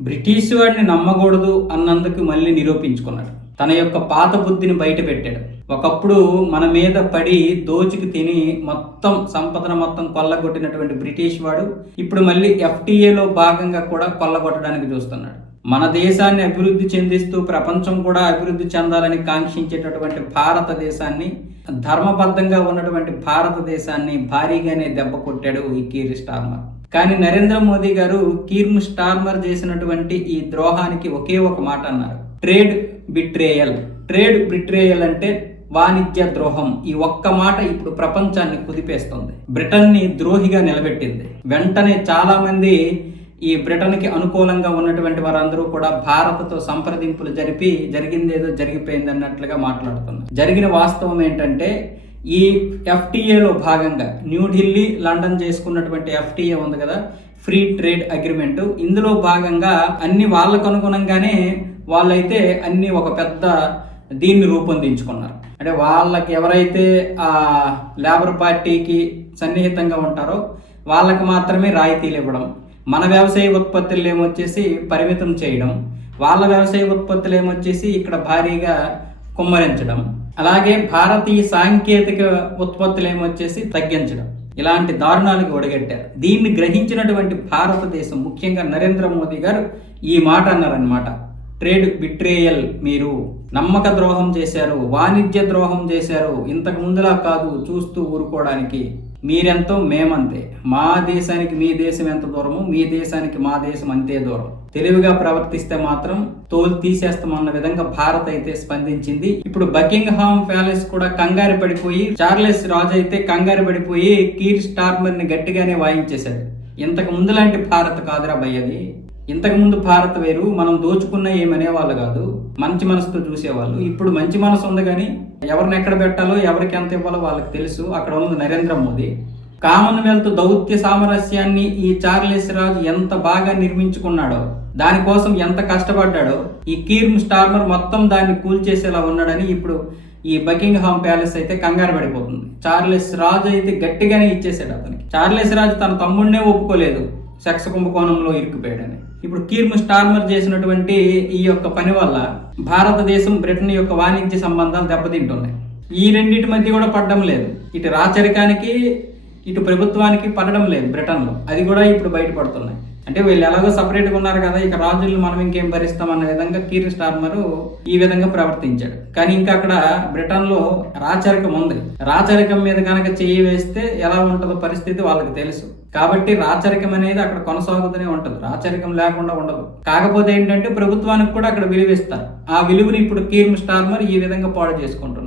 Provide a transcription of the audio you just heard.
British వాడిని నమ్మకూడదు అన్నందుకు మళ్ళీ నిరూపించుకున్నాడు. తన యొక్క పాత బుద్ధిని బయట పెట్టాడు. ఒకప్పుడు మన మీద పడి దోచుకు తిని మొత్తం సంపదను మొత్తం కొల్లగొట్టినటువంటి బ్రిటిష్ వాడు ఇప్పుడు మళ్ళీ FTAలో భాగంగా కూడా కొల్లగొట్టడానికి చూస్తున్నాడు. మన దేశాన్ని అభివృద్ధి చెందిస్తూ ప్రపంచం కూడా అభివృద్ధి చెందాలని కాంక్షించేటటువంటి భారతదేశాన్ని, ధర్మబద్ధంగా ఉన్నటువంటి భారతదేశాన్ని భారీగానే దెబ్బ కొట్టాడు ఈ కీర్ స్టార్మర్. కానీ నరేంద్ర మోదీ గారు కీర్ స్టార్మర్ చేసినటువంటి ఈ ద్రోహానికి ఒకే ఒక మాట అన్నారు: ట్రేడ్ బిట్రేయల్. ట్రేడ్ బిట్రేయల్ అంటే వాణిజ్య ద్రోహం. ఈ ఒక్క మాట ఇప్పుడు ప్రపంచాన్ని కుదిపేస్తుంది. బ్రిటన్ ని ద్రోహిగా నిలబెట్టింది. వెంటనే చాలా మంది ఈ బ్రిటన్కి అనుకూలంగా ఉన్నటువంటి వారందరూ కూడా భారత్తో సంప్రదింపులు జరిపి జరిగిందేదో జరిగిపోయింది అన్నట్లుగా మాట్లాడుతున్నారు. జరిగిన వాస్తవం ఏంటంటే, ఈ FTAలో భాగంగా న్యూఢిల్లీ, లండన్ చేసుకున్నటువంటి FTA ఉంది కదా, ఫ్రీ ట్రేడ్ అగ్రిమెంట్. ఇందులో భాగంగా అన్ని వాళ్ళకు అనుగుణంగానే వాళ్ళైతే అన్ని ఒక పెద్ద దీన్ని రూపొందించుకున్నారు. అంటే వాళ్ళకి ఎవరైతే ఆ లేబర్ పార్టీకి సన్నిహితంగా ఉంటారో వాళ్ళకి మాత్రమే రాయితీలు ఇవ్వడం, మన వ్యవసాయ ఉత్పత్తులు ఏమొచ్చేసి పరిమితం చేయడం, వాళ్ళ వ్యవసాయ ఉత్పత్తులు ఏమొచ్చేసి ఇక్కడ భారీగా కుమ్మరించడం, అలాగే భారతీయ సాంకేతిక ఉత్పత్తులు ఏమొచ్చేసి తగ్గించడం, ఇలాంటి దారుణాలకు ఒడిగట్టారు. దీన్ని గ్రహించినటువంటి భారతదేశం, ముఖ్యంగా నరేంద్ర మోదీ గారు ఈ మాట అన్నారనమాట: ట్రేడ్ బిట్రేయల్, మీరు నమ్మక ద్రోహం చేశారు, వాణిజ్య ద్రోహం చేశారు. ఇంతకు ముందులా కాదు చూస్తూ ఊరుకోవడానికి. మీరెంతో మేమంతే. మా దేశానికి మీ దేశం ఎంత దూరమో మీ దేశానికి మా దేశం అంతే దూరం. తెలివిగా ప్రవర్తిస్తే మాత్రం తోలు తీసేస్తామన్న విధంగా భారత్ అయితే స్పందించింది. ఇప్పుడు బకింగ్హామ్ ప్యాలెస్ కూడా కంగారు పడిపోయి, చార్లెస్ రాజు అయితే కంగారు పడిపోయి కీర్ స్టార్మర్ ని గట్టిగానే వాయించేశాడు. ఇంతకు ముందు లాంటి భారత్ కాదురా భయ్యది. ఇంతకు ముందు భారత్ వేరు. మనం దోచుకున్న ఏమనేవాళ్ళు కాదు, మంచి మనసుతో చూసేవాళ్ళు. ఇప్పుడు మంచి మనసు ఉంది, కానీ ఎవరిని ఎక్కడ పెట్టాలో ఎవరికి ఎంత ఇవ్వాలో వాళ్ళకి తెలుసు. అక్కడ ఉన్నది నరేంద్ర మోదీ. కామన్వెల్త్ దౌత్య సామరస్యాన్ని ఈ చార్లెస్ రాజు ఎంత బాగా నిర్మించుకున్నాడో, దానికోసం ఎంత కష్టపడ్డాడో, ఈ కీర్ స్టార్మర్ మొత్తం దాన్ని కూల్చేసేలా ఉన్నాడని ఇప్పుడు ఈ బకింగ్హామ్ ప్యాలెస్ అయితే కంగారు పడిపోతుంది. చార్లెస్ రాజు అయితే గట్టిగానే ఇచ్చేసాడు అతనికి. చార్లెస్ రాజు తన తమ్ముడినే ఒప్పుకోలేదు, సెక్స్ కుంభకోణంలో ఇరుక్కుపోయాడని. ఇప్పుడు కీర్ స్టార్మర్ చేసినటువంటి ఈ యొక్క పని వల్ల భారతదేశం, బ్రిటన్ యొక్క వాణిజ్య సంబంధాలు దెబ్బతింటున్నాయి. ఈ రెండింటి మధ్య కూడా పడడం లేదు. ఇటు రాచరికానికి ఇటు ప్రభుత్వానికి పడడం లేదు బ్రిటన్లో. అది కూడా ఇప్పుడు బయటపడుతున్నాయి. అంటే వీళ్ళు ఎలాగో సపరేట్గా ఉన్నారు కదా, ఇక రాజులు మనం ఇంకేం భరిస్తాం అన్న విధంగా కీర్ స్టార్మర్ ఈ విధంగా ప్రవర్తించాడు. కానీ ఇంకా అక్కడ బ్రిటన్లో రాచరికం ఉంది. రాచరికం మీద కనుక చేయి వేస్తే ఎలా ఉంటుందో పరిస్థితి వాళ్ళకి తెలుసు. కాబట్టి రాచరికం అనేది అక్కడ కొనసాగుతూనే ఉంటుంది. రాచరికం లేకుండా ఉండదు. కాకపోతే ఏంటంటే ప్రభుత్వానికి కూడా అక్కడ విలువిస్తారు. ఆ విలువని ఇప్పుడు కీర్ స్టార్మర్ ఈ విధంగా పాడు చేసుకుంటున్నారు.